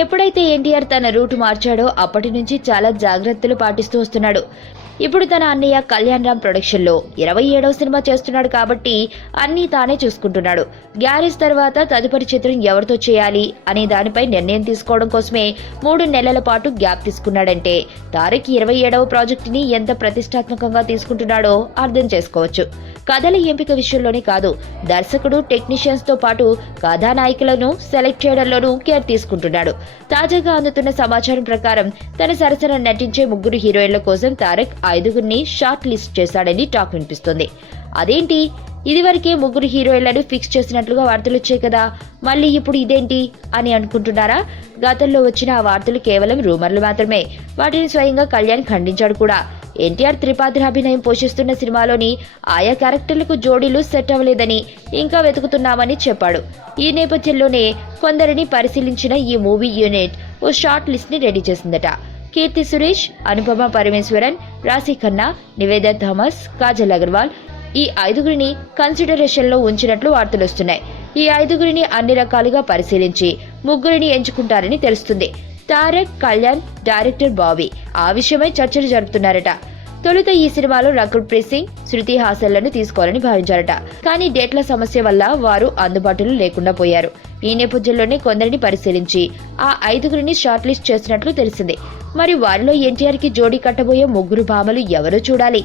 ఎప్పుడైతే ఎన్టీఆర్ తన రూట్ మార్చాడో అప్పటి నుంచి చాలా జాగ్రత్తలు పాటిస్తూ వస్తున్నాడు. ఇప్పుడు తన అన్నయ్య కళ్యాణ్ రామ్ ప్రొడక్షన్లో 27వ సినిమా చేస్తున్నాడు కాబట్టి అన్నీ తానే చూసుకుంటున్నాడు. గ్యారేజ్ తర్వాత తదుపరి చిత్రం ఎవరితో చేయాలి అనే దానిపై నిర్ణయం తీసుకోవడం కోసమే 3 నెలల పాటు గ్యాప్ తీసుకున్నాడంటే తారక్ 27వ ప్రాజెక్టుని ఎంత ప్రతిష్టాత్మకంగా తీసుకుంటున్నాడో అర్థం చేసుకోవచ్చు. కథల ఎంపిక విషయంలోనే కాదు, దర్శకుడు టెక్నీషియన్స్ తో పాటు కథానాయకులను సెలెక్ట్ చేయడంలోనూ కేర్ తీసుకుంటున్నాడు. తాజాగా అందుతున్న సమాచారం ప్రకారం తన సరసన నటించే 3 హీరోయిన్ల కోసం తారక్ 5గురిని షార్ట్ లిస్ట్ చేశాడని టాక్ వినిపిస్తుంది. అదేంటి, ఇదివరకే 3 హీరోయిన్లను ఫిక్స్ చేసినట్లుగా వార్తలు వచ్చాయి కదా, మళ్ళీ ఇప్పుడు ఇదేంటి అని అనుకుంటున్నారా? గతంలో వచ్చిన ఆ వార్తలు కేవలం రూమర్లు మాత్రమే. వాటిని స్వయంగా కళ్యాణ్ ఖండించాడు కూడా. ఎన్టీఆర్ త్రిపాత్రాభినయం పోషిస్తున్న సినిమాలోని ఆయా క్యారెక్టర్లకు జోడీలు సెట్ అవ్వలేదని ఇంకా వెతుకుతున్నామని చెప్పాడు. ఈ నేపథ్యంలోనే కొందరిని పరిశీలించిన ఈ మూవీ యూనిట్ ఓ షార్ట్ లిస్ట్ ని రెడీ చేసిందట. కీర్తి సురేష్, అనుపమ పరమేశ్వరన్, రాశి ఖన్నా, నివేదా థామస్, కాజల్ అగర్వాల్ ఈ 5గురిని కన్సిడరేషన్ లో ఉంచినట్లు వార్తలొస్తున్నాయి. ఈ 5గురిని అన్ని రకాలుగా పరిశీలించి 3గురిని ఎంచుకుంటారని తెలుస్తుంది. తారక్, కళ్యాణ్, డైరెక్టర్ బాబీ ఆ విషయమై చర్చలు జరుపుతున్నారట. తొలుత ఈ సినిమాలో రకుల్ ప్రీత్ సింగ్, శృతి హాసన్లను తీసుకోవాలని భావించారట. కానీ డేట్ల సమస్య వల్ల వారు అందుబాటులో లేకుండా పోయారు. ఈ నేపథ్యంలోనే కొందరిని పరిశీలించి ఆ 5గురిని షార్ట్ లిస్ట్ చేసినట్లు తెలిసింది. మరి వారిలో ఎన్టీఆర్ కి జోడీ కట్టబోయే 3 భామలు ఎవరో చూడాలి.